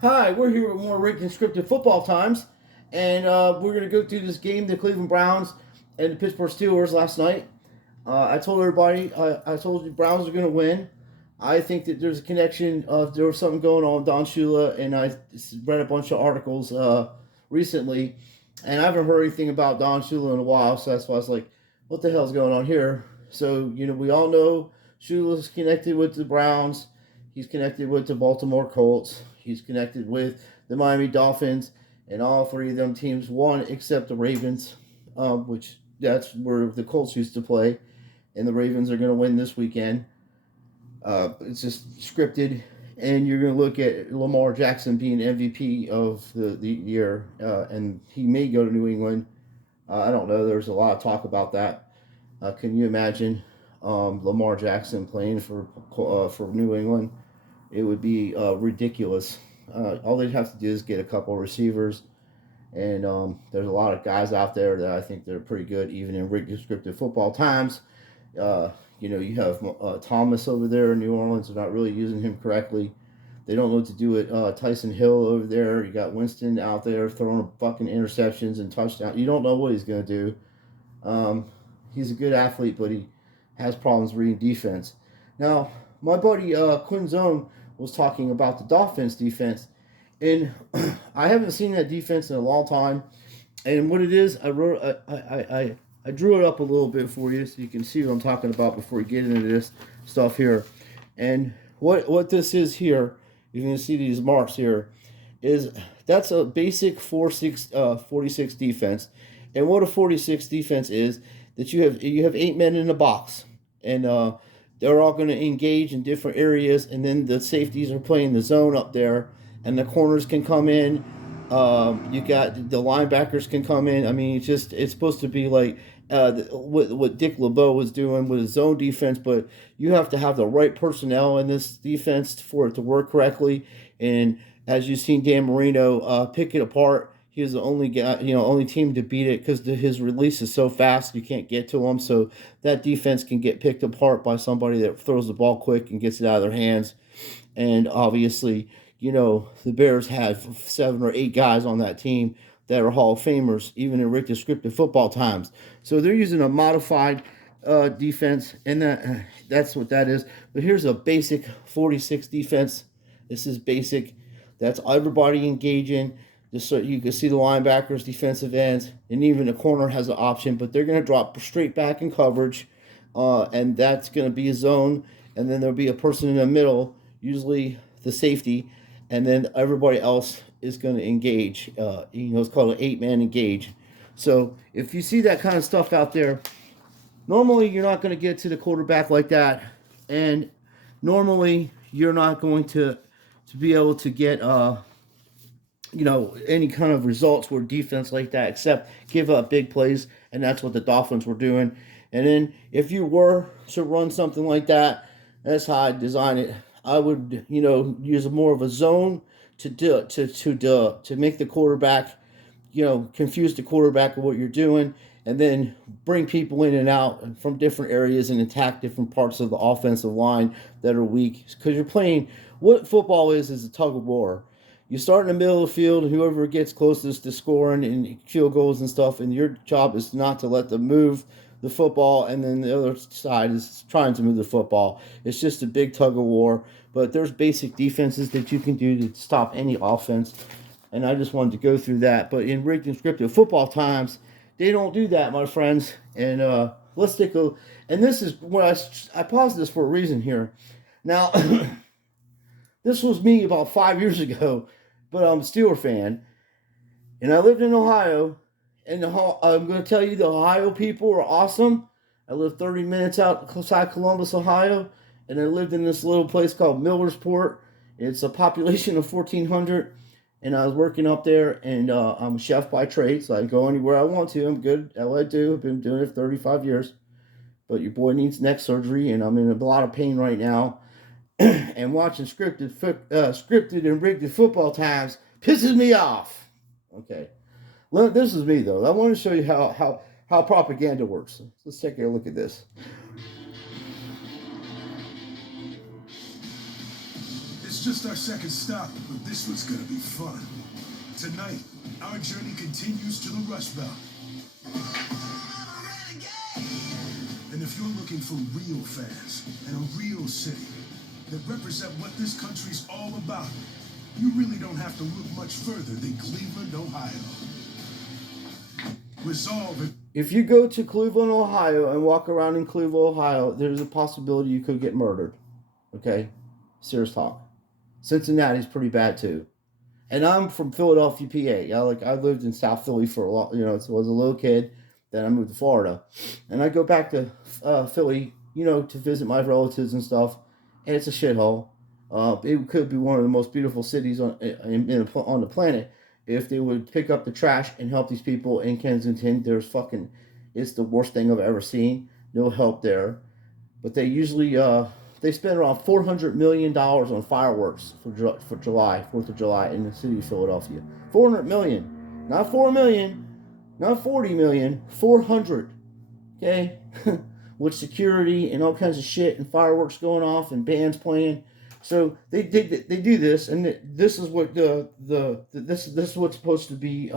Hi, we're here with more Rick and Scripted Football Times, and we're going to go through this game, the Cleveland Browns and the Pittsburgh Steelers last night. I told everybody, I told you Browns are going to win. I think that there's a connection. There was something going on with Don Shula, and I read a bunch of articles recently, and I haven't heard anything about Don Shula in a while, so that's why I was like, what the hell's going on here? So, we all know Shula's connected with the Browns. He's connected with the Baltimore Colts. He's connected with the Miami Dolphins, and all three of them teams won except the Ravens, which that's where the Colts used to play, and the Ravens are going to win this weekend. It's just scripted, and you're going to look at Lamar Jackson being MVP of the year, and he may go to New England. I don't know. There's a lot of talk about that. Can you imagine Lamar Jackson playing for New England? It would be ridiculous. All they'd have to do is get a couple of receivers, and there's a lot of guys out there that I think they're pretty good, even in scripted football times. Uh, you have Thomas over there in New Orleans. They're not really using him correctly. They don't know what to do with Tyson Hill over there. You got Winston out there throwing fucking interceptions and touchdowns. You don't know what he's going to do. Um, he's a good athlete, but he has problems reading defense. Now, my buddy Quinn Zone was talking about the Dolphins defense, and I haven't seen that defense in a long time. And what it is, I drew it up a little bit for you so you can see what I'm talking about before we get into this stuff here. And what this is here, you're going to see these marks here, is that's a basic 46 defense. And what a 46 defense is that you have 8 men in the box, and they're all going to engage in different areas, and then the safeties are playing the zone up there, and the corners can come in. You got the linebackers can come in. I mean, it's supposed to be like what Dick LeBeau was doing with his zone defense, but you have to have the right personnel in this defense for it to work correctly. And as you've seen Dan Marino pick it apart, he was the only guy, only team to beat it because his release is so fast you can't get to him. So that defense can get picked apart by somebody that throws the ball quick and gets it out of their hands. And obviously, the Bears have 7 or 8 guys on that team that are Hall of Famers, even in Rick Descriptive football times. So they're using a modified defense, and that's what that is. But here's a basic 46 defense. This is basic. That's everybody engaging. Just so you can see the linebackers, defensive ends, and even the corner has an option, but they're going to drop straight back in coverage, and that's going to be a zone, and then there'll be a person in the middle, usually the safety, and then everybody else is going to engage. It's called an 8-man engage. So if you see that kind of stuff out there, normally you're not going to get to the quarterback like that, and normally you're not going to be able to get any kind of results with defense like that, except give up big plays, and that's what the Dolphins were doing. And then if you were to run something like that, that's how I design it. I would, use more of a zone to make the quarterback, confuse the quarterback of what you're doing, and then bring people in and out from different areas and attack different parts of the offensive line that are weak. Because you're playing, what football is a tug of war. You start in the middle of the field, and whoever gets closest to scoring and field goals and stuff, and your job is not to let them move the football, and then the other side is trying to move the football. It's just a big tug of war. But there's basic defenses that you can do to stop any offense, and I just wanted to go through that. But in rigged and scripted football times, they don't do that, my friends. And let's take a. And this is what I paused this for a reason here. Now, this was me about 5 years ago, but I'm a Steeler fan, and I lived in Ohio. And I'm going to tell you, the Ohio people are awesome. I lived 30 minutes outside Columbus, Ohio, and I lived in this little place called Millersport. It's a population of 1,400, and I was working up there, and I'm a chef by trade, so I can go anywhere I want to. I'm good at what I do. I've been doing it for 35 years. But your boy needs neck surgery, and I'm in a lot of pain right now. And watching scripted and rigged football times pisses me off. Okay. This is me though. I want to show you how propaganda works. Let's take a look at this. It's just our second stop, but this one's gonna be fun. Tonight, our journey continues to the Rust Belt. And if you're looking for real fans and a real city that represent what this country's all about, you really don't have to look much further than Cleveland, Ohio. Resolve. If you go to Cleveland, Ohio, and walk around in Cleveland, Ohio, there's a possibility you could get murdered. Okay? Serious talk. Cincinnati's pretty bad too. And I'm from Philadelphia, PA. I lived in South Philly for a long, was a little kid. Then I moved to Florida. And I go back to Philly, to visit my relatives and stuff. And it's a shithole. It could be one of the most beautiful cities on the planet if they would pick up the trash and help these people in Kensington. It's the worst thing I've ever seen. No help there. But they usually, they spend around $400 million on fireworks for July, 4th of July in the city of Philadelphia. $400 million. Not $4 million. Not $40 million. $400. Okay? With security and all kinds of shit and fireworks going off and bands playing. So they do this, and this is what this is what's supposed to be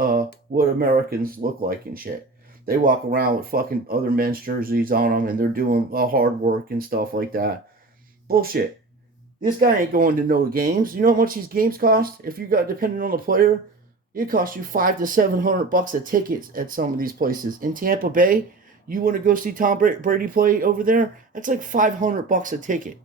what Americans look like and shit. They walk around with fucking other men's jerseys on them, and they're doing hard work and stuff like that. Bullshit. This guy ain't going to no games. You know how much these games cost? If you got depending on the player, it costs you $500 to $700 a ticket at some of these places. In Tampa Bay, you want to go see Tom Brady play over there? That's like $500 a ticket.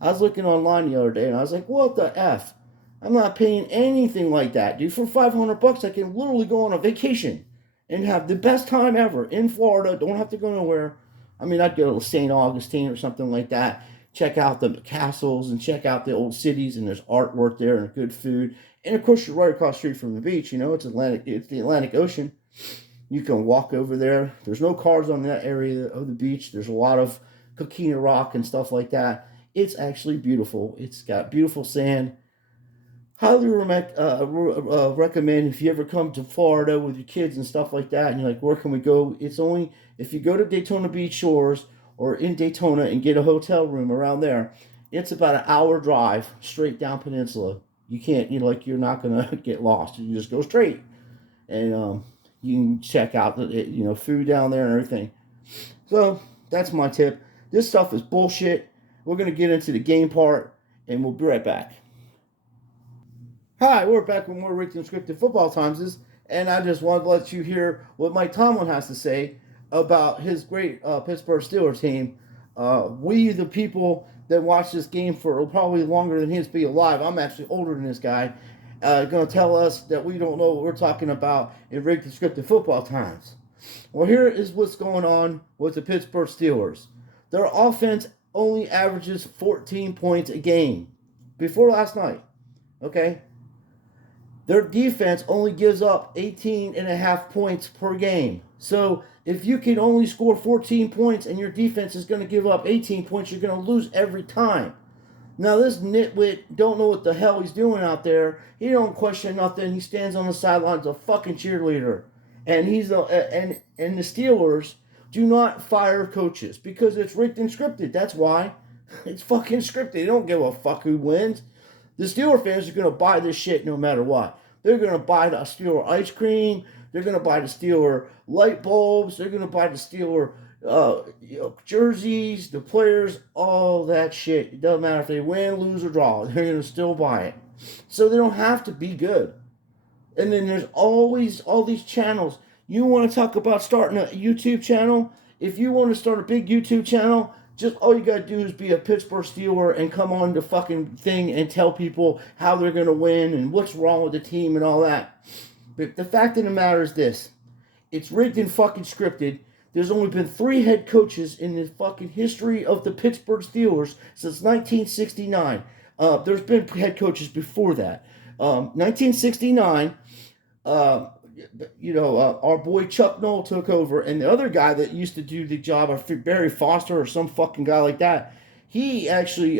I was looking online the other day, and I was like, what the F? I'm not paying anything like that, dude. For $500, I can literally go on a vacation and have the best time ever in Florida. Don't have to go nowhere. I mean, I'd go to St. Augustine or something like that. Check out the castles and check out the old cities, and there's artwork there and good food. And, of course, you're right across the street from the beach. It's the Atlantic Ocean. You can walk over there. There's no cars on that area of the beach. There's a lot of coquina rock and stuff like that. It's actually beautiful. It's got beautiful sand. Highly recommend if you ever come to Florida with your kids and stuff like that, and you're like, where can we go? It's only, if you go to Daytona Beach Shores or in Daytona and get a hotel room around there, it's about an hour drive straight down Peninsula. You can't, you're not going to get lost. You just go straight. And you can check out the, food down there and everything. So that's my tip. This stuff is bullshit. We're going to get into the game part, and we'll be right back. Hi, we're back with more Rick Unscripted Football Times, and I just wanted to let you hear what Mike Tomlin has to say about his great Pittsburgh Steelers team. We, the people that watch this game for probably longer than he's be alive, I'm actually older than this guy, going to tell us that we don't know what we're talking about in Rick Unscripted Football Times. Well, here is what's going on with the Pittsburgh Steelers. Their offense only averages 14 points a game before last night, okay? Their defense only gives up 18.5 points per game. So if you can only score 14 points and your defense is going to give up 18 points, you're going to lose every time. Now this nitwit don't know what the hell he's doing out there. He don't question nothing. He stands on the sidelines a fucking cheerleader. And and the Steelers do not fire coaches because it's rigged and scripted. That's why. It's fucking scripted. They don't give a fuck who wins. The Steeler fans are going to buy this shit no matter what. They're going to buy the Steeler ice cream. They're going to buy the Steeler light bulbs. They're going to buy the Steeler jerseys, the players, all that shit. It doesn't matter if they win, lose, or draw. They're going to still buy it. So they don't have to be good. And then there's always all these channels. You want to talk about starting a YouTube channel? If you want to start a big YouTube channel, just all you got to do is be a Pittsburgh Steeler and come on the fucking thing and tell people how they're going to win and what's wrong with the team and all that. But the fact of the matter is this. It's rigged and fucking scripted. There's only been 3 head coaches in the fucking history of the Pittsburgh Steelers since 1969. There's been head coaches before that. 1969, our boy Chuck Noll took over, and the other guy that used to do the job, Barry Foster or some fucking guy like that, he actually,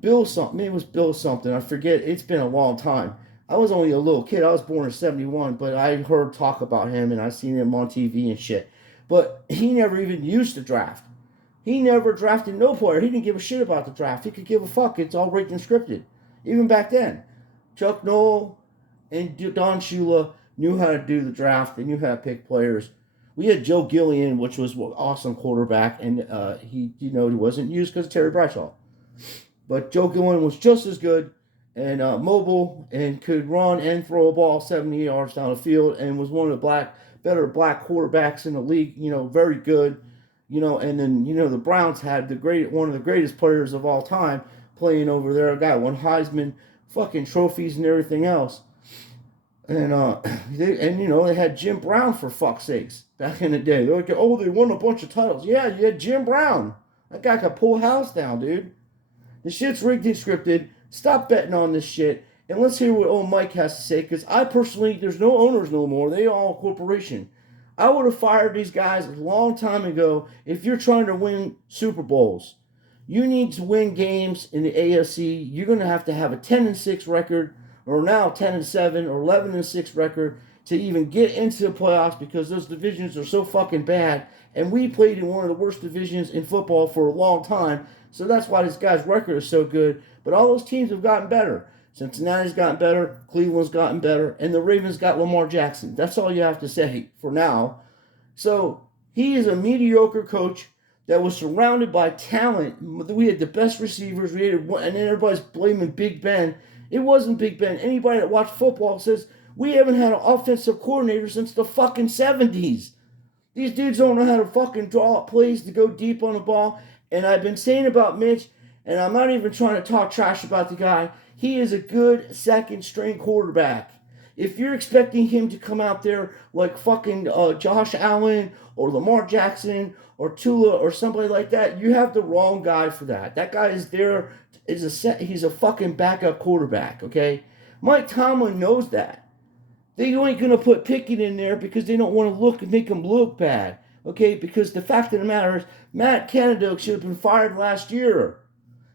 Bill something, maybe it was Bill something, I forget, it's been a long time. I was only a little kid, I was born in 71, but I heard talk about him, and I seen him on TV and shit. But he never even used the draft. He never drafted no player. He didn't give a shit about the draft. He could give a fuck. It's all rigged and scripted. even back then. Chuck Noll and Don Shula knew how to do the draft. They knew how to pick players. We had Joe Gillian, which was an awesome quarterback, and he wasn't used because of Terry Bradshaw. But Joe Gillian was just as good and mobile and could run and throw a ball 70 yards down the field and was one of the better black quarterbacks in the league. Very good. And then the Browns had one of the greatest players of all time playing over there. A guy won Heisman, fucking trophies and everything else. And they had Jim Brown, for fuck's sakes, back in the day. They're like, oh, they won a bunch of titles. Yeah, you had Jim Brown. That guy could pull a house down, dude. The shit's rigged and scripted. Stop betting on this shit. And let's hear what old Mike has to say, because I personally, there's no owners no more. They all a corporation. I would have fired these guys a long time ago if you're trying to win Super Bowls. You need to win games in the AFC. You're going to have a 10-6 record, or now 10-7 or 11-6 record to even get into the playoffs, because those divisions are so fucking bad. And we played in one of the worst divisions in football for a long time. So that's why this guy's record is so good. But all those teams have gotten better. Cincinnati's gotten better, Cleveland's gotten better, and the Ravens got Lamar Jackson. That's all you have to say for now. So he is a mediocre coach that was surrounded by talent. We had the best receivers, and then everybody's blaming Big Ben. It wasn't Big Ben. Anybody that watched football says we haven't had an offensive coordinator since the fucking 70s. These dudes don't know how to fucking draw up plays to go deep on the ball. And I've been saying about Mitch, and I'm not even trying to talk trash about the guy. He is a good second-string quarterback. If you're expecting him to come out there like fucking Josh Allen or Lamar Jackson or Tua or somebody like that, you have the wrong guy for that. That guy is there. He's a fucking backup quarterback, okay? Mike Tomlin knows that. They ain't going to put Pickett in there because they don't want to make him look bad, okay? Because the fact of the matter is, Matt Canada should have been fired last year.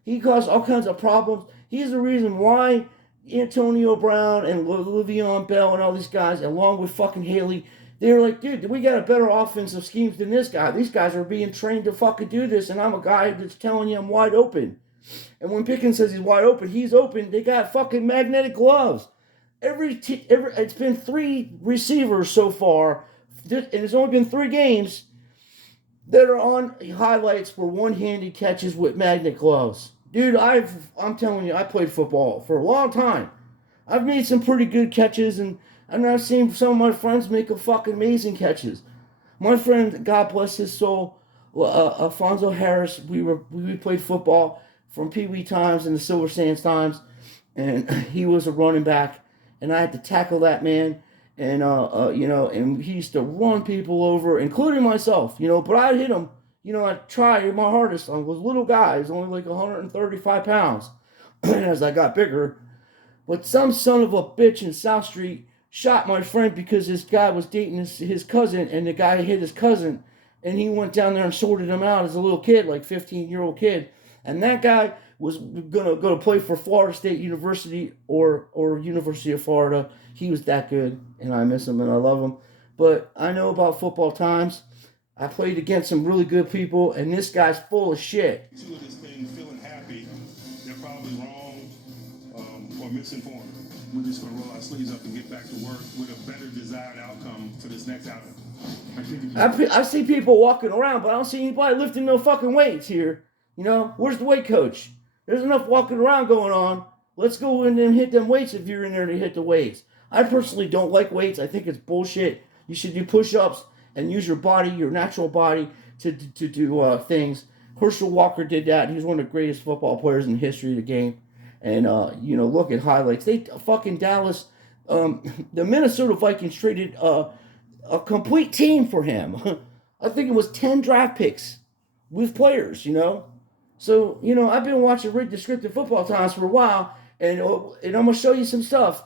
He caused all kinds of problems. He's the reason why Antonio Brown and Le'Veon Bell and all these guys, along with fucking Haley, they were like, dude, we got a better offensive schemes than this guy. These guys are being trained to fucking do this, and I'm a guy that's telling you I'm wide open. And when Pickens says he's wide open, he's open. They got fucking magnetic gloves. It's been 3 receivers so far, and it's only been 3 games that are on highlights for one-handed catches with magnet gloves. Dude, I'm telling you, I played football for a long time. I've made some pretty good catches, and I've seen some of my friends make a fucking amazing catches. My friend, God bless his soul, Alfonso Harris, we played football from Pee Wee times and the Silver Sands times, and he was a running back, and I had to tackle that man, and and he used to run people over, including myself, but I'd hit him. I tried my hardest. I was a little guy. I was only like 135 pounds as I got bigger. But some son of a bitch in South Street shot my friend because this guy was dating his cousin, and the guy hit his cousin, and he went down there and sorted him out as a little kid, like 15-year-old kid. And that guy was gonna go to play for Florida State University or University of Florida. He was that good, and I miss him and I love him. But I know about football times. I played against some really good people, and this guy's full of shit. Two of this thing feeling happy, they're probably wrong or misinformed. We're just going to roll our sleeves up and get back to work with a better desired outcome for this next outing. I see people walking around, but I don't see anybody lifting no fucking weights here. Where's the weight coach? There's enough walking around going on. Let's go in and hit them weights if you're in there to hit the weights. I personally don't like weights. I think it's bullshit. You should do push-ups and use your body, your natural body, to do things. Herschel Walker did that. He was one of the greatest football players in the history of the game. And, look at highlights. Fucking Dallas, the Minnesota Vikings traded a complete team for him. I think it was 10 draft picks with players, So, I've been watching Rick Descriptive Football Times for a while, and I'm going to show you some stuff.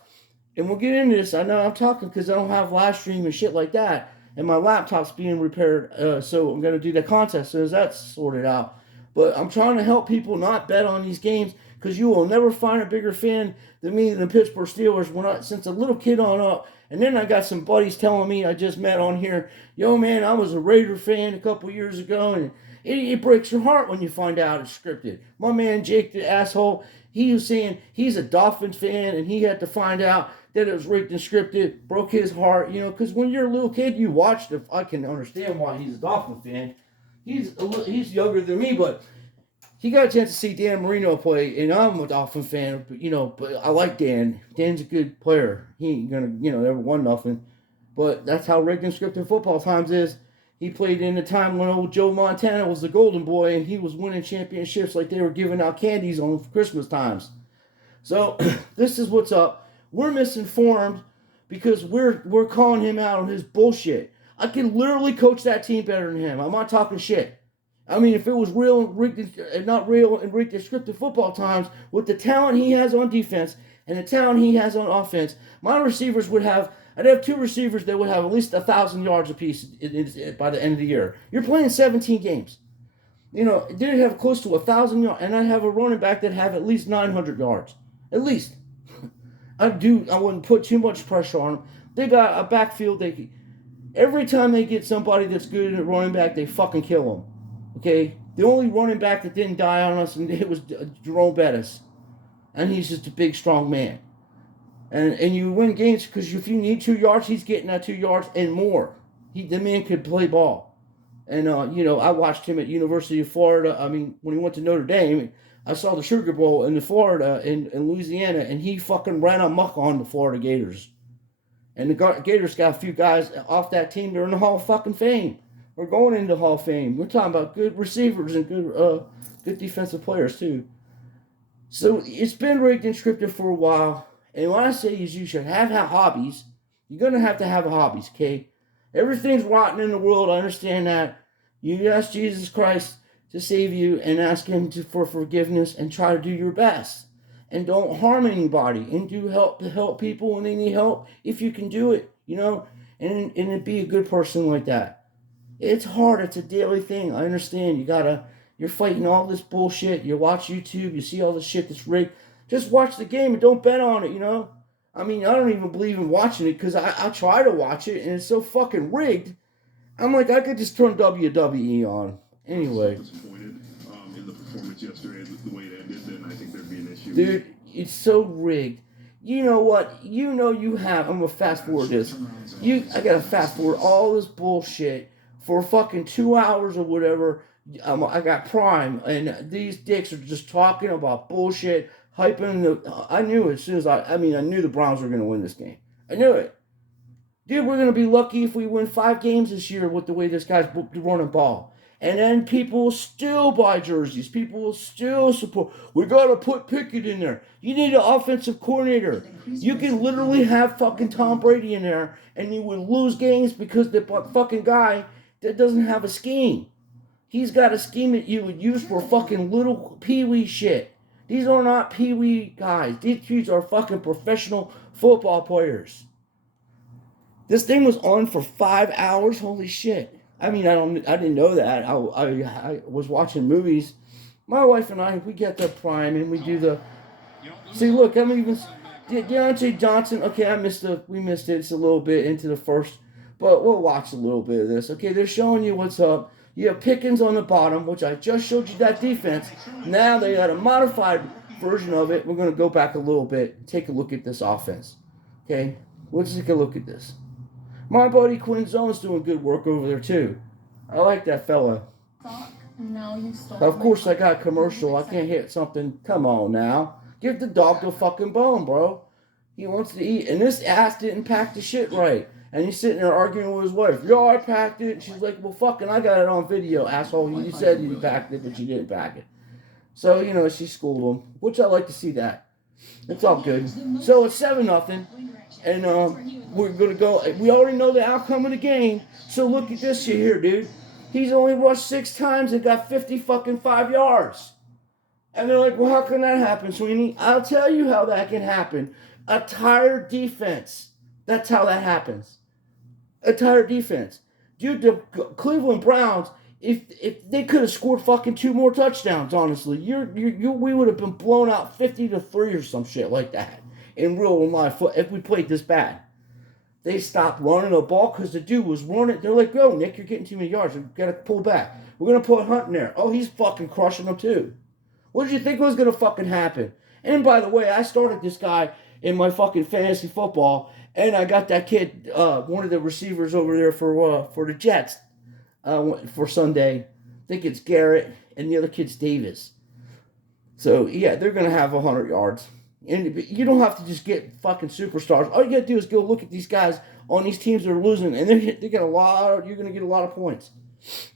And we'll get into this. I know I'm talking because I don't have live stream and shit like that. And my laptop's being repaired, so I'm going to do the contest as soon as that's sorted out. But I'm trying to help people not bet on these games, because you will never find a bigger fan than me than the Pittsburgh Steelers since a little kid on up. And then I got some buddies telling me I just met on here, yo, man, I was a Raider fan a couple years ago, and it breaks your heart when you find out it's scripted. My man Jake, the asshole, He was saying he's a Dolphins fan and he had to find out that it was rigged and scripted, broke his heart, because when you're a little kid, you watched it. I can understand why he's a Dolphin fan. He's younger than me, but he got a chance to see Dan Marino play, and I'm a Dolphin fan, but I like Dan. Dan's a good player. He ain't gonna, never won nothing. But that's how rigged and scripted football times is. He played in a time when old Joe Montana was the golden boy, and he was winning championships like they were giving out candies on Christmas times. So this is what's up. We're misinformed because we're calling him out on his bullshit. I can literally coach that team better than him. I'm not talking shit. I mean, if it was real and rigged and not real and rigged and scripted football times, with the talent he has on defense and the talent he has on offense, my receivers I'd have 2 receivers that would have at least 1,000 yards apiece by the end of the year. You're playing 17 games. They'd have close to 1,000 yards, and I'd have a running back that have at least 900 yards. At least. I wouldn't put too much pressure on them. They got a backfield. Every time they get somebody that's good at running back, they fucking kill them. Okay? The only running back that didn't die on us, and it was Jerome Bettis. And he's just a big, strong man. And you win games because if you need 2 yards, he's getting that 2 yards and more. The man could play ball. And, I watched him at University of Florida. I mean, when he went to Notre Dame, I saw the Sugar Bowl in Florida, in Louisiana, and he fucking ran amok on the Florida Gators. And the Gators got a few guys off that team. They're in the Hall of fucking Fame. We're going into the Hall of Fame. We're talking about good receivers and good defensive players, too. So it's been rigged and scripted for a while. And what I say is you should have hobbies. You're going to have hobbies, okay? Everything's rotten in the world. I understand that. You ask Jesus Christ to save you and ask him for forgiveness and try to do your best. And don't harm anybody. And help people when they need help if you can do it, and be a good person like that. It's hard. It's a daily thing. I understand. You're fighting all this bullshit. You watch YouTube. You see all the shit that's rigged. Just watch the game and don't bet on it, I mean, I don't even believe in watching it because I try to watch it and it's so fucking rigged. I'm like, I could just turn WWE on. Anyway. Disappointed in the performance yesterday, the way it ended, then I think there'd be an issue. Dude, it's so rigged. You know what? I'm gonna fast forward this. I gotta fast forward all this bullshit for fucking 2 hours or whatever. I got Prime and these dicks are just talking about bullshit. I knew as soon as I knew the Browns were going to win this game. I knew it. Dude, we're going to be lucky if we win 5 games this year with the way this guy's running ball. And then people will still buy jerseys. People will still support. We got to put Pickett in there. You need an offensive coordinator. You can literally have fucking Tom Brady in there and you would lose games because the fucking guy that doesn't have a scheme. He's got a scheme that you would use for fucking little pee-wee shit. These are not pee-wee guys. These dudes are fucking professional football players. This thing was on for 5 hours. Holy shit. I mean, I didn't know that. I was watching movies. My wife and I, we get the Prime and we do the... See, look, I'm even... Deontay Johnson, okay, we missed it. It's a little bit into the first, but we'll watch a little bit of this. Okay, they're showing you what's up. You have Pickens on the bottom, which I just showed you that defense. Now they got a modified version of it. We're going to go back a little bit and take a look at this offense. Okay? Let's take a look at this. My buddy Quinn Zone's doing good work over there, too. I like that fella. No, you stole Of course, I got a commercial. I can't hit something. Come on now. Give the dog the fucking bone, bro. He wants to eat. And this ass didn't pack the shit right. And he's sitting there arguing with his wife. Yo, I packed it. She's like, well, fucking, I got it on video, asshole. You said you packed it, but you didn't pack it. So, she schooled him, which I like to see that. It's all good. So it's 7-0. And we're going to go. We already know the outcome of the game. So look at this shit here, dude. He's only rushed 6 times and got 50 fucking 5 yards. And they're like, well, how can that happen, Sweeney? I'll tell you how that can happen. A tired defense. That's how that happens. A tired defense. Dude, the Cleveland Browns, if they could have scored fucking 2 more touchdowns, honestly, we would have been blown out 50-3 or some shit like that in real life if we played this bad. They stopped running the ball because the dude was running. They're like, yo, Nick, you're getting too many yards. We've got to pull back. We're going to put Hunt in there. Oh, he's fucking crushing them too. What did you think was going to fucking happen? And by the way, I started this guy in my fucking fantasy football, and I got that kid, one of the receivers over there for the Jets, for Sunday. I think it's Garrett, and the other kid's Davis. So yeah, they're gonna have 100 yards, and you don't have to just get fucking superstars. All you gotta do is go look at these guys on these teams that are losing, and they get a lot. You're gonna get a lot of points.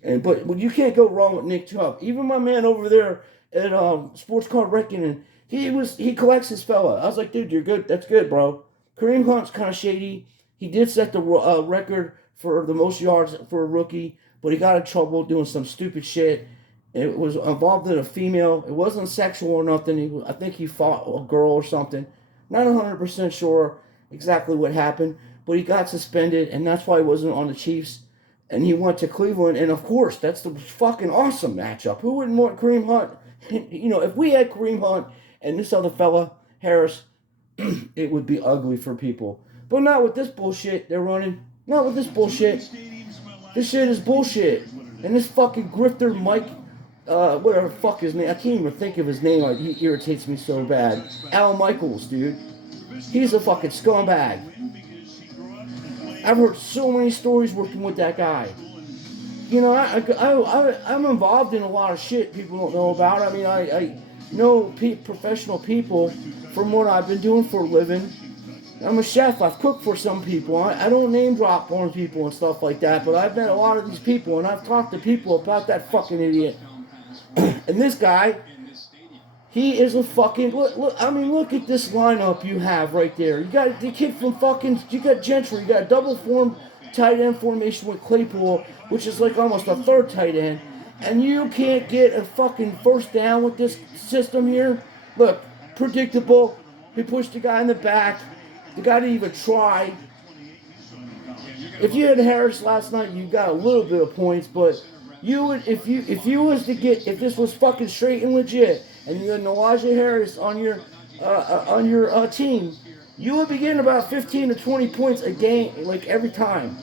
But you can't go wrong with Nick Chubb. Even my man over there at Sports Card Reckoning, he collects his fella. I was like, dude, you're good. That's good, bro. Kareem Hunt's kind of shady. He did set the record for the most yards for a rookie, but he got in trouble doing some stupid shit. It was involved in a female. It wasn't sexual or nothing. I think he fought a girl or something. Not 100% sure exactly what happened, but he got suspended, and that's why he wasn't on the Chiefs. And he went to Cleveland, and of course, that's the fucking awesome matchup. Who wouldn't want Kareem Hunt? You know, if we had Kareem Hunt and this other fella, Harris, it would be ugly for people. But not with this bullshit they're running. Not with this bullshit. This shit is bullshit. And this fucking grifter Mike, whatever the fuck his name, I can't even think of his name. Like, he irritates me so bad. Al Michaels, dude. He's a fucking scumbag. I've heard so many stories working with that guy. You know, I'm involved in a lot of shit people don't know about. I mean, I know professional people from what I've been doing for a living. I'm a chef. I've cooked for some people. I don't name drop on people and stuff like that, but I've met a lot of these people, and I've talked to people about that fucking idiot. And this guy, he is a fucking look at this lineup you have right there. You got the kid from you got Gentry. You got a double form tight end formation with Claypool, which is like almost a third tight end, and you can't get a fucking first down with this system here. Look, predictable. He pushed the guy in the back. The guy didn't even try. If you had Harris last night, you got a little bit of points, but you would if this was fucking straight and legit, and you had Najee Harris on your team, you would be getting about 15 to 20 points a game, like every time.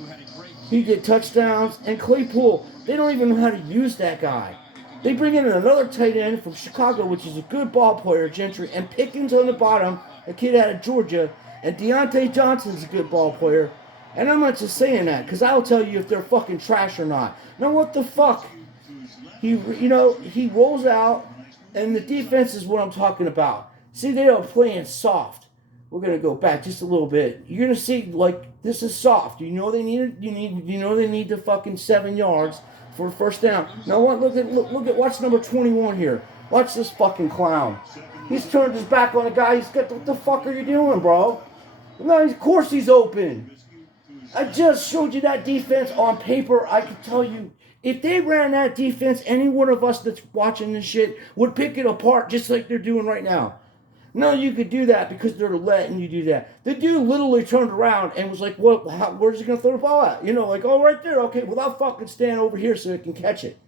He get touchdowns, and Claypool, they don't even know how to use that guy. They bring in another tight end from Chicago, which is a good ball player, Gentry, and Pickens on the bottom, a kid out of Georgia, and Deontay Johnson's a good ball player. And I'm not just saying that, because I'll tell you if they're fucking trash or not. Now what the fuck? He rolls out, and the defense is what I'm talking about. See, they are playing soft. We're gonna go back just a little bit. You're gonna see, like, this is soft. You know they need the fucking 7 yards for a first down. Now watch number 21 here. Watch this fucking clown. He's turned his back on the guy. He's got, what the fuck are you doing, bro? No, of course he's open. I just showed you that defense on paper. I can tell you, if they ran that defense, any one of us that's watching this shit would pick it apart just like they're doing right now. No, you could do that because they're letting you do that. The dude literally turned around and was like, where's he going to throw the ball at? You know, like, oh, right there. Okay, well, I'll fucking stand over here so they can catch it.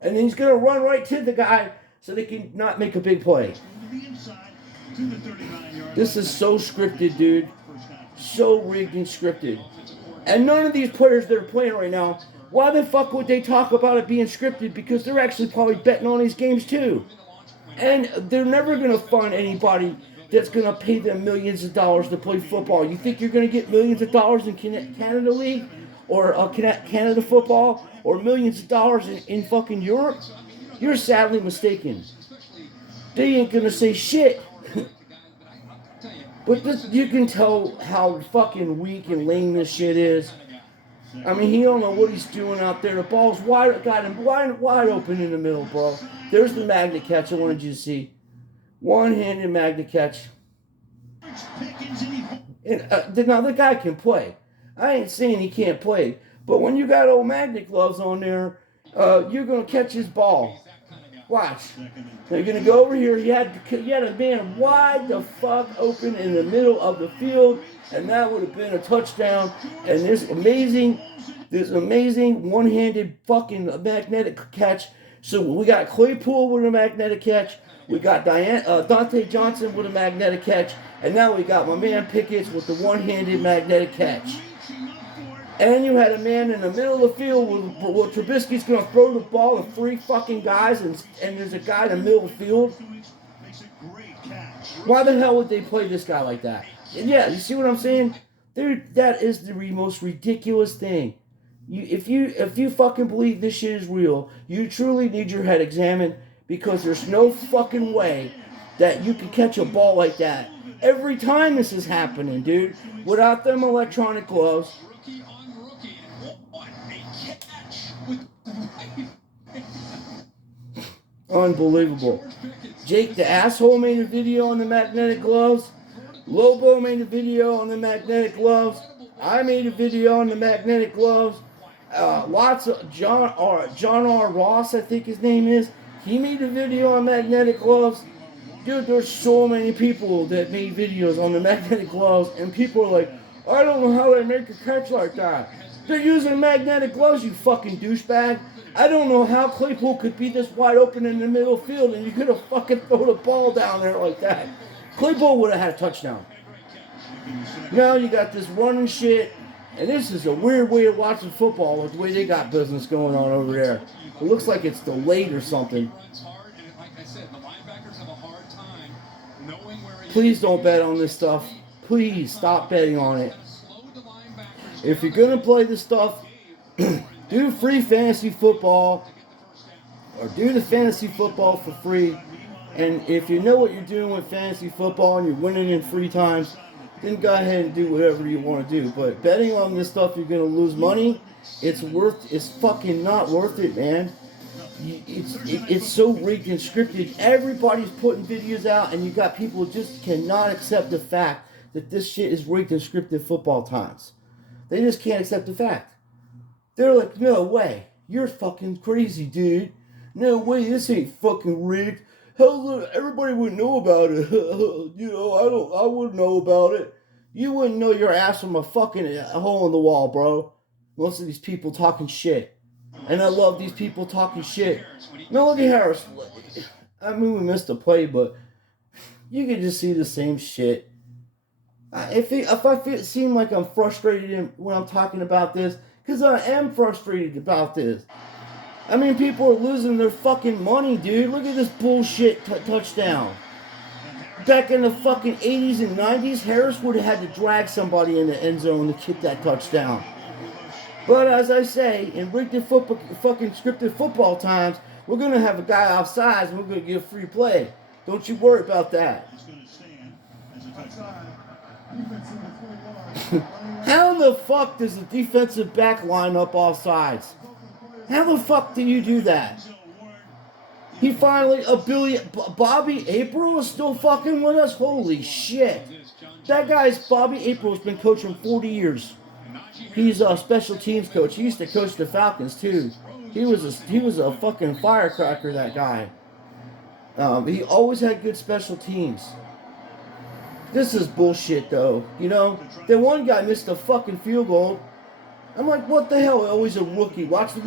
And then he's going to run right to the guy so they can not make a big play. This is so scripted, dude. So rigged and scripted. And none of these players that are playing right now, why the fuck would they talk about it being scripted? Because they're actually probably betting on these games too. And they're never going to find anybody that's going to pay them millions of dollars to play football. You think you're going to get millions of dollars in Canada League or Canada football or millions of dollars in fucking Europe? You're sadly mistaken. They ain't going to say shit. But you can tell how fucking weak and lame this shit is. I mean, he don't know what he's doing out there. The ball's got him wide open in the middle, bro. There's the magnet catch I wanted you to see. One-handed magnet catch. And, now, the guy can play. I ain't saying he can't play. But when you got old magnet gloves on there, you're going to catch his ball. Watch. They're going to go over here. You had a man wide the fuck open in the middle of the field, and that would have been a touchdown. And this amazing one-handed fucking magnetic catch. So we got Claypool with a magnetic catch. We got Dante Johnson with a magnetic catch. And now we got my man Pickett with the one-handed magnetic catch. And you had a man in the middle of the field where Trubisky's going to throw the ball to 3 fucking guys, and there's a guy in the middle of the field. Why the hell would they play this guy like that? And yeah, you see what I'm saying? Dude, that is the most ridiculous thing. If you fucking believe this shit is real, you truly need your head examined, because there's no fucking way that you can catch a ball like that every time this is happening, dude, without them electronic gloves. Rookie on rookie. What a catch with Unbelievable. Jake the asshole made a video on the magnetic gloves. Lobo made a video on the magnetic gloves. I made a video on the magnetic gloves. Lots of John R. Ross, I think his name is. He made a video on magnetic gloves. Dude, there's so many people that made videos on the magnetic gloves, and people are like, I don't know how they make a catch like that. They're using magnetic gloves, you fucking douchebag. I don't know how Claypool could be this wide open in the middle field, and you could have fucking thrown a ball down there like that. Claypool would have had a touchdown. Now you got this running shit, and this is a weird way of watching football with the way they got business going on over there. It looks like it's delayed or something. Please don't bet on this stuff. Please stop betting on it. If you're going to play this stuff, do free fantasy football, or do the fantasy football for free. And if you know what you're doing with fantasy football and you're winning in free times, then go ahead and do whatever you want to do. But betting on this stuff, you're going to lose money. It's fucking not worth it, man. It's so rigged and scripted. Everybody's putting videos out, and you got people who just cannot accept the fact that this shit is rigged and scripted football times. They just can't accept the fact. They're like, no way. You're fucking crazy, dude. No way, this ain't fucking rigged. Hell, everybody would know about it. I wouldn't know about it. You wouldn't know your ass from a fucking hole in the wall, bro. Most of these people talking shit. And I love these people talking shit. Now look at Harris. I mean, we missed a play, but you can just see the same shit. If I seem like I'm frustrated when I'm talking about this, because I am frustrated about this. I mean, people are losing their fucking money, dude. Look at this bullshit touchdown. Back in the fucking 80s and 90s, Harris would have had to drag somebody in the end zone to kick that touchdown. But as I say, in rigged football, fucking scripted football times, we're going to have a guy offsides and we're going to get a free play. Don't you worry about that. How the fuck does the defensive back line up offsides? How the fuck do you do that? He finally, Bobby April is still fucking with us? Holy shit. That guy's, Bobby April has been coaching 40 years. He's a special teams coach. He used to coach the Falcons too. He was a fucking firecracker, that guy. He always had good special teams. This is bullshit though, you know? Then one guy missed a fucking field goal. I'm like, what the hell? Always a rookie. Watch the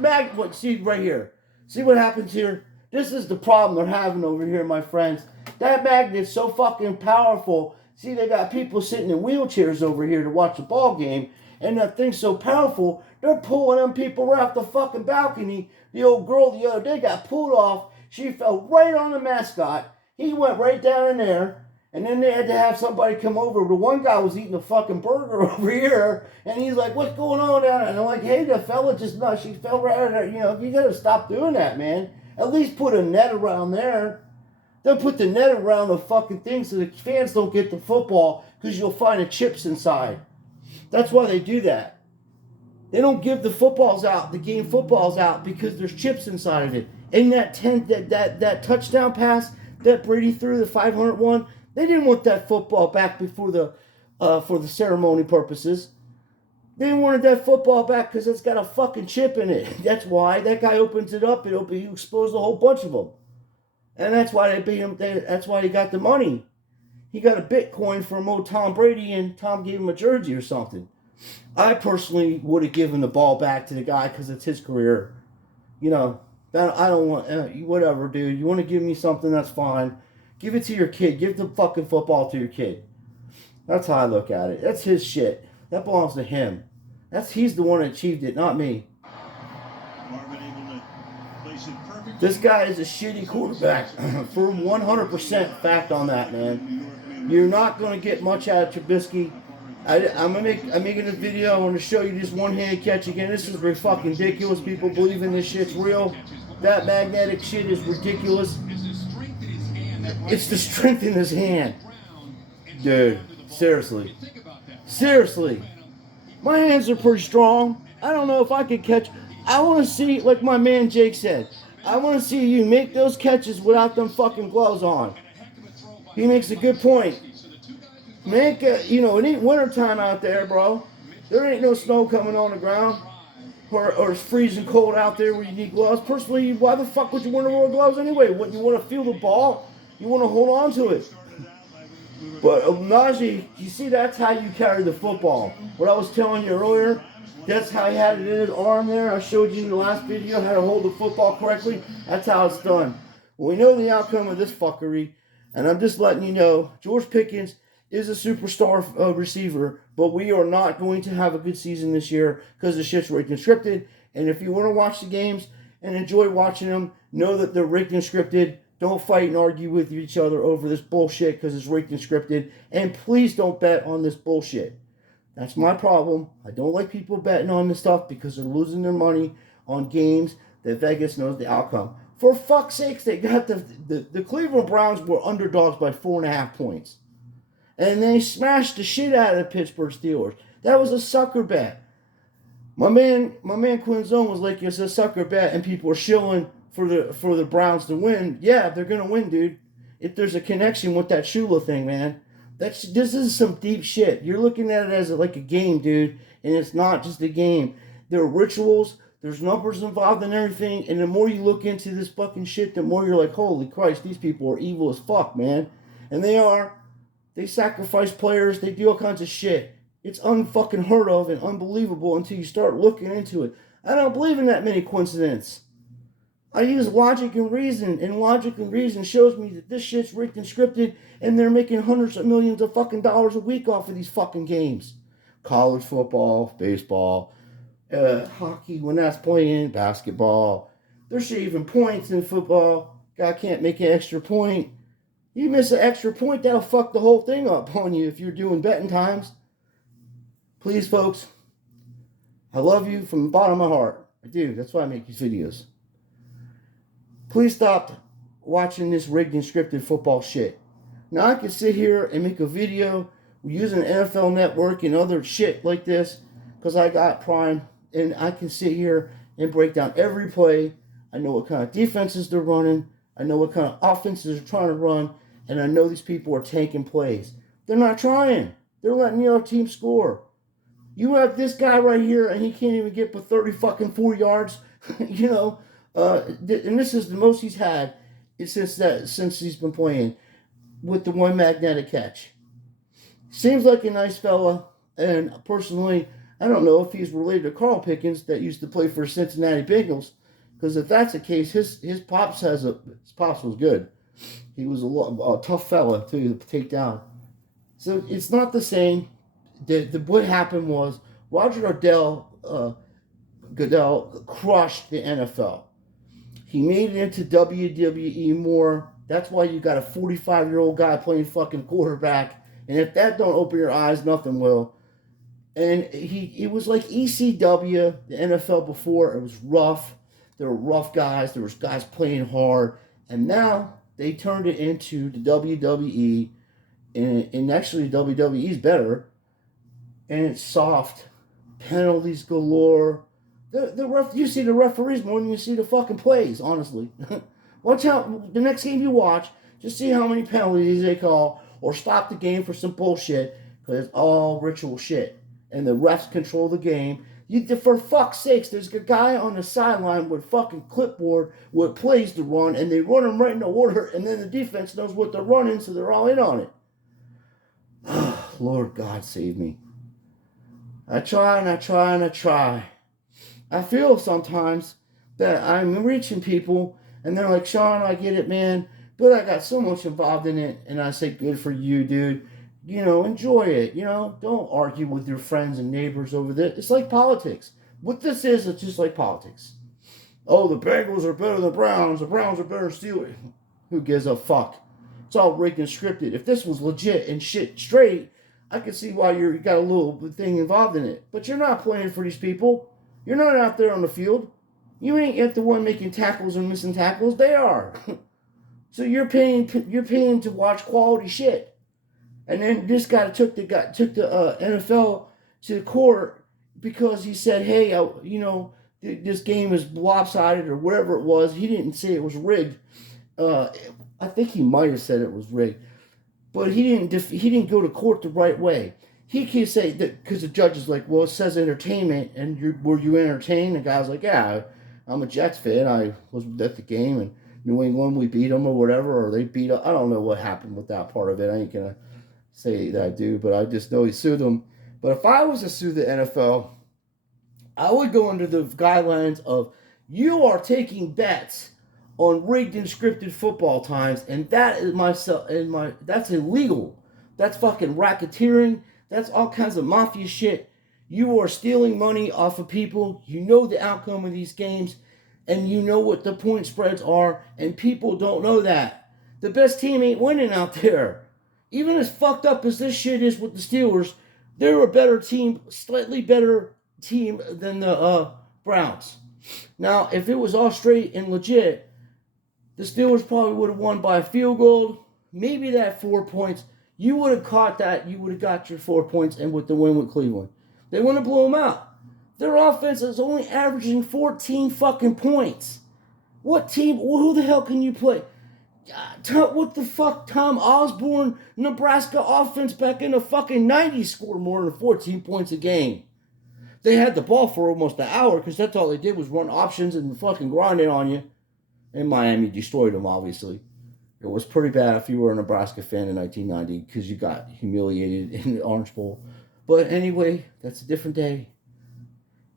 back. What? See right here. See what happens here? This is the problem they're having over here, my friends. That magnet's so fucking powerful. See, they got people sitting in wheelchairs over here to watch a ball game, and that thing's so powerful, they're pulling them people right off the fucking balcony. The old girl the other day got pulled off. She fell right on the mascot. He went right down in there. And then they had to have somebody come over. The one guy was eating a fucking burger over here. And he's like, what's going on down there? And I'm like, hey, the fella just, no, she fell right out there. You know, you got to stop doing that, man. At least put a net around there. Don't put the net around the fucking thing so the fans don't get the football because you'll find the chips inside. That's why they do that. They don't give the footballs out, the game footballs out, because there's chips inside of it. In that that touchdown pass that Brady threw, the 501, they didn't want that football back before for the ceremony purposes. They wanted that football back because it's got a fucking chip in it. That's why. That guy opens it up, he exposed a whole bunch of them. And that's why they paid him. That's why he got the money. He got a Bitcoin from old Tom Brady, and Tom gave him a jersey or something. I personally would have given the ball back to the guy because it's his career. You know, I don't want, whatever, dude. You want to give me something, that's fine. Give it to your kid. Give the fucking football to your kid. That's how I look at it. That's his shit. That belongs to him. He's the one that achieved it, not me. Marvin able to place it perfectly This guy is a shitty quarterback. For 100% fact on that, man. You're not going to get much out of Trubisky. I'm making a video. I want to show you this one-handed catch again. This is fucking ridiculous. People believe in this shit's real. That magnetic shit is ridiculous. It's the strength in his hand. Dude, seriously. Seriously. My hands are pretty strong. I don't know if I could catch. I want to see, like my man Jake said, I want to see you make those catches without them fucking gloves on. He makes a good point. It ain't wintertime out there, bro. There ain't no snow coming on the ground. Or it's freezing cold out there where you need gloves. Personally, why the fuck would you want to wear gloves anyway? Wouldn't you want to feel the ball? You want to hold on to it. But Najee, you see, that's how you carry the football. What I was telling you earlier, that's how he had it in his arm there. I showed you in the last video how to hold the football correctly. That's how it's done. Well, we know the outcome of this fuckery, and I'm just letting you know, George Pickens is a superstar receiver, but we are not going to have a good season this year because the shit's rigged and scripted. And if you want to watch the games and enjoy watching them, know that they're rigged and scripted. Don't fight and argue with each other over this bullshit because it's rigged and scripted. And please don't bet on this bullshit. That's my problem. I don't like people betting on this stuff because they're losing their money on games that Vegas knows the outcome. For fuck's sakes, they got the Cleveland Browns were underdogs by 4.5 points. And they smashed the shit out of the Pittsburgh Steelers. That was a sucker bet. My man Quinn Zone was like, it's a sucker bet, and people are shilling for the Browns to win. Yeah, they're gonna win, dude. If there's a connection with that Shula thing, man. This is some deep shit. You're looking at it as like a game, dude, and it's not just a game. There are rituals, there's numbers involved in everything, and the more you look into this fucking shit, the more you're like, holy Christ, these people are evil as fuck, man. And they are. They sacrifice players. They do all kinds of shit. It's unfucking heard of and unbelievable until you start looking into it. I don't believe in that many coincidences. I use logic and reason shows me that this shit's rigged and scripted, and they're making hundreds of millions of fucking dollars a week off of these fucking games. College football, baseball, hockey when that's playing, basketball. They're shaving points in football. Guy can't make an extra point. You miss an extra point, that'll fuck the whole thing up on you if you're doing betting times. Please, folks, I love you from the bottom of my heart. I do. That's why I make these videos. Please stop watching this rigged and scripted football shit. Now, I can sit here and make a video using NFL Network and other shit like this because I got Prime, and I can sit here and break down every play. I know what kind of defenses they're running. I know what kind of offenses they're trying to run, and I know these people are taking plays. They're not trying. They're letting the other team score. You have this guy right here, and he can't even get but 4 yards. And this is the most he's had since he's been playing with the one magnetic catch. Seems like a nice fella, and personally, I don't know if he's related to Carl Pickens that used to play for Cincinnati Bengals. Because if that's the case, his pops was good. He was a tough fella to take down. So it's not the same. What happened was Roger Goodell crushed the NFL. He made it into WWE more. That's why you got a 45-year-old guy playing fucking quarterback. And if that don't open your eyes, nothing will. And it was like ECW, the NFL before. It was rough. There were rough guys. There was guys playing hard. And now they turned it into the WWE. And actually WWE is better. And it's soft. Penalties galore. You see the referees more than you see the fucking plays, honestly. Watch out. The next game you watch, just see how many penalties they call. Or stop the game for some bullshit. Because it's all ritual shit. And the refs control the game. For fuck's sakes, there's a guy on the sideline with fucking clipboard with plays to run, and they run them right in the order, and then the defense knows what they're running, so they're all in on it. Lord God, save me. I try and I try and I try. I feel sometimes that I'm reaching people, and they're like, Sean, I get it, man, but I got so much involved in it, and I say, good for you, dude. Enjoy it. Don't argue with your friends and neighbors over this. It's like politics. What this is, it's just like politics. oh, the Bengals are better than the Browns are better than Steelers. Who gives a fuck? It's all rigged and scripted. If this was legit and shit straight, I could see why you got a little thing involved in it. But you're not playing for these people. You're not out there on the field. You ain't yet the one making tackles and missing tackles. They are. So you're paying to watch quality shit. And then this guy took the NFL to court because he said, hey, this game is lopsided or whatever it was. He didn't say it was rigged. I think he might have said it was rigged, but he didn't go to court the right way. He can't say that because the judge is like, well, it says entertainment, and were you entertained? The guy's like, yeah, I'm a Jets fan. I was at the game, and New England, we beat them or whatever, or they beat us. I don't know what happened with that part of it. I ain't gonna say that I do, but I just know he sued them. But if I was to sue the NFL, I would go under the guidelines of you are taking bets on rigged and scripted football times, and that is that's illegal. That's fucking racketeering. That's all kinds of mafia shit. You are stealing money off of people. You know the outcome of these games, and you know what the point spreads are, and people don't know that. The best team ain't winning out there. Even as fucked up as this shit is with the Steelers, they're a better team, slightly better team than the Browns. Now, if it was all straight and legit, the Steelers probably would have won by a field goal, maybe that 4 points. You would have caught that. You would have got your 4 points and with the win with Cleveland. They wouldn't have blew them out. Their offense is only averaging 14 fucking points. What team? Who the hell can you play? What the fuck? Tom Osborne, Nebraska offense back in the fucking 90s scored more than 14 points a game. They had the ball for almost an hour because that's all they did was run options and fucking grind it on you. And Miami destroyed them, obviously. It was pretty bad if you were a Nebraska fan in 1990 because you got humiliated in the Orange Bowl. But anyway, that's a different day.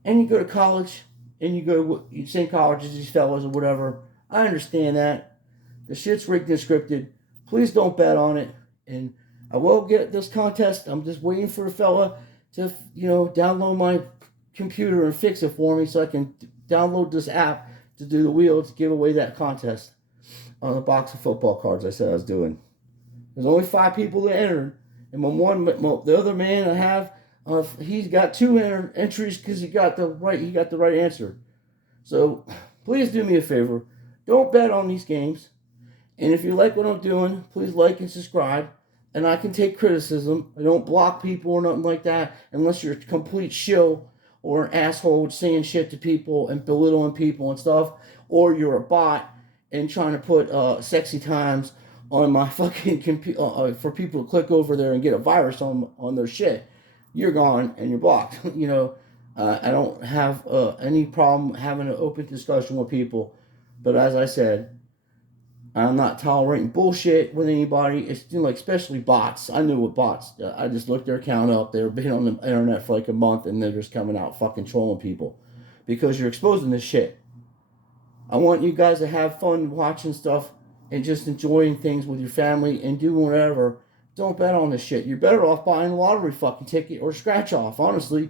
And you go to college, and you go to same college as these fellas or whatever. I understand that. The shit's rigged and scripted. Please don't bet on it. And I will get this contest. I'm just waiting for a fella to, download my computer and fix it for me so I can download this app to do the wheel to give away that contest on a box of football cards I said I was doing. There's only 5 people that entered, and the other man I have, he's got 2 entries because he got the right answer. So please do me a favor, don't bet on these games, and if you like what I'm doing, please like and subscribe. And I can take criticism. I don't block people or nothing like that unless you're a complete shill or an asshole saying shit to people and belittling people and stuff, or you're a bot and trying to put sexy times on my fucking computer for people to click over there and get a virus on their shit. You're gone and you're blocked. I don't have any problem having an open discussion with people, but as I said, I'm not tolerating bullshit with anybody. It's especially bots. I knew what bots. I just looked their account up. They've been on the internet for like a month, and they're just coming out fucking trolling people because you're exposing this shit. I want you guys to have fun watching stuff and just enjoying things with your family and doing whatever. Don't bet on this shit. You're better off buying a lottery fucking ticket or scratch off. Honestly,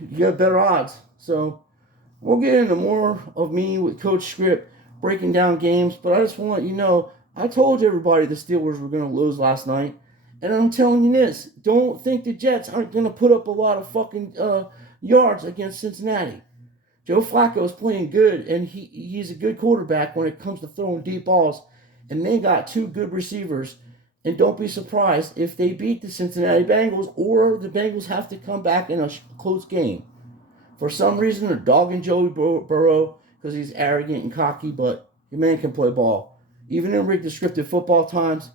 you got better odds. So we'll get into more of me with Coach Script breaking down games, but I just want to let you know, I told everybody the Steelers were going to lose last night, and I'm telling you this, don't think the Jets aren't going to put up a lot of fucking yards against Cincinnati. Joe Flacco is playing good, and he's a good quarterback when it comes to throwing deep balls, and they got 2 good receivers, and don't be surprised if they beat the Cincinnati Bengals, or the Bengals have to come back in a close game. For some reason, they're dogging Joey Burrow, because he's arrogant and cocky, but your man can play ball. Even in rigged scripted football times,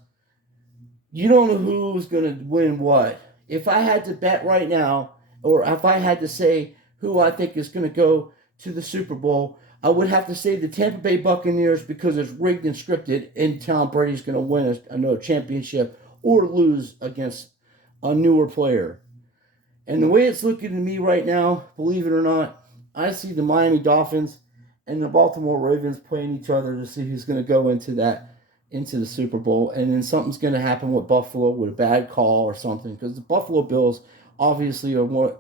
you don't know who's going to win what. If I had to bet right now, or if I had to say who I think is going to go to the Super Bowl, I would have to say the Tampa Bay Buccaneers because it's rigged and scripted, and Tom Brady's going to win another championship or lose against a newer player. And the way it's looking to me right now, believe it or not, I see the Miami Dolphins and the Baltimore Ravens playing each other to see who's going to go into the Super Bowl. And then something's going to happen with Buffalo with a bad call or something. Because the Buffalo Bills obviously are one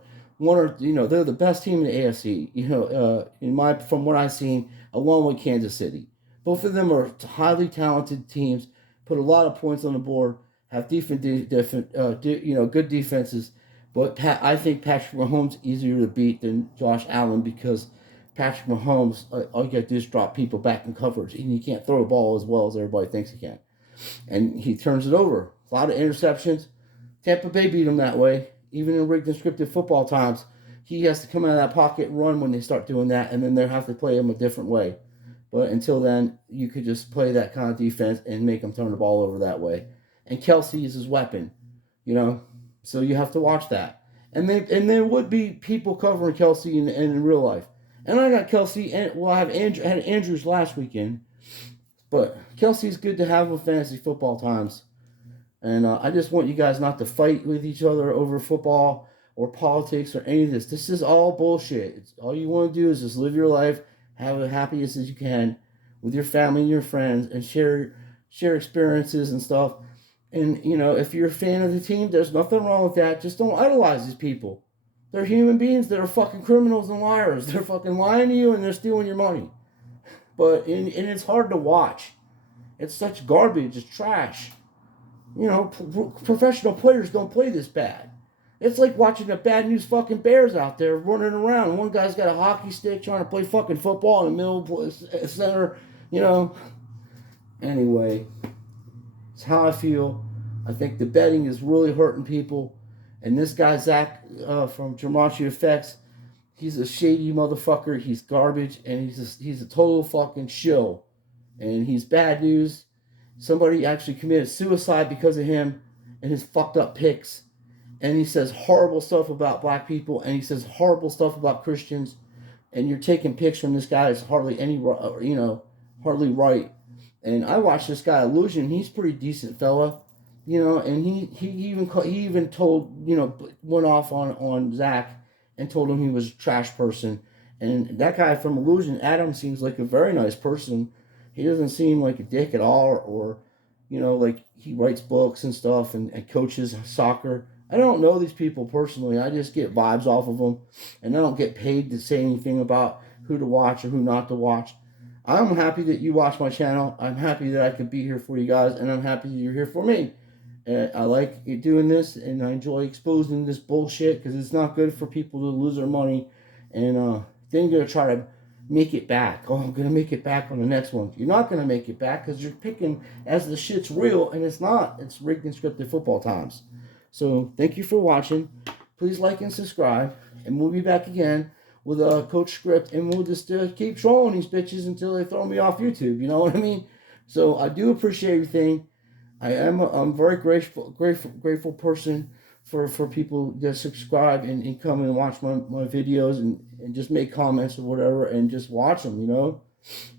one or they're the best team in the AFC. From what I've seen, along with Kansas City, both of them are highly talented teams. Put a lot of points on the board. Have good defenses. But I think Patrick Mahomes easier to beat than Josh Allen because Patrick Mahomes, all you got to do is drop people back in coverage, and he can't throw the ball as well as everybody thinks he can. And he turns it over. A lot of interceptions. Tampa Bay beat him that way. Even in rigged and scripted football times, he has to come out of that pocket and run when they start doing that, and then they'll have to play him a different way. But until then, you could just play that kind of defense and make him turn the ball over that way. And Kelsey is his weapon, So you have to watch that. And there would be people covering Kelsey in real life. And I got Kelsey, and I had Andrews last weekend. But Kelsey's good to have with fantasy football times. And I just want you guys not to fight with each other over football or politics or any of this. This is all bullshit. All you want to do is just live your life, have the happiest as you can with your family and your friends, and share experiences and stuff. And, if you're a fan of the team, there's nothing wrong with that. Just don't idolize these people. They're human beings that are fucking criminals and liars. They're fucking lying to you and they're stealing your money. And it's hard to watch. It's such garbage. It's trash. Professional players don't play this bad. It's like watching the bad news fucking Bears out there running around. One guy's got a hockey stick trying to play fucking football in the middle center, Anyway, it's how I feel. I think the betting is really hurting people. And this guy, Zach, from Gematria Effects, he's a shady motherfucker. He's garbage, and he's a total fucking shill. And he's bad news. Somebody actually committed suicide because of him and his fucked up picks. And he says horrible stuff about black people, and he says horrible stuff about Christians. And you're taking picks from this guy that's hardly hardly right. And I watched this guy Illusion. He's a pretty decent fella, And he even told went off on Zach and told him he was a trash person. And that guy from Illusion, Adam, seems like a very nice person. He doesn't seem like a dick at all, or like he writes books and stuff and coaches soccer. I don't know these people personally. I just get vibes off of them, and I don't get paid to say anything about who to watch or who not to watch. I'm happy that you watch my channel. I'm happy that I could be here for you guys, and I'm happy that you're here for me. And I like doing this, and I enjoy exposing this bullshit because it's not good for people to lose their money, and then you're going to try to make it back. Oh, I'm going to make it back on the next one. You're not going to make it back because you're picking as the shit's real, and it's not. It's rigged and scripted football times. So thank you for watching. Please like and subscribe, and we'll be back again with a coach script, and we'll just keep trolling these bitches until they throw me off YouTube. You know what I mean? So I do appreciate everything. I'm very grateful person for people that subscribe and come and watch my videos and just make comments or whatever and just watch them.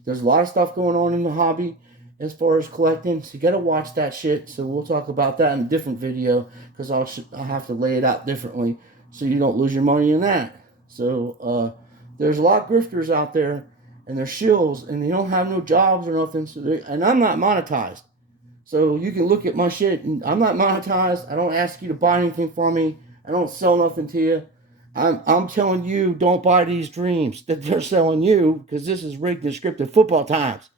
There's a lot of stuff going on in the hobby as far as collecting, so you gotta watch that shit. So we'll talk about that in a different video because I'll have to lay it out differently so you don't lose your money in that. So there's a lot of grifters out there, and they're shills, and they don't have no jobs or nothing. And I'm not monetized, so you can look at my shit. And I'm not monetized. I don't ask you to buy anything from me. I don't sell nothing to you. I'm telling you, don't buy these dreams that they're selling you because this is rigged and scripted football times.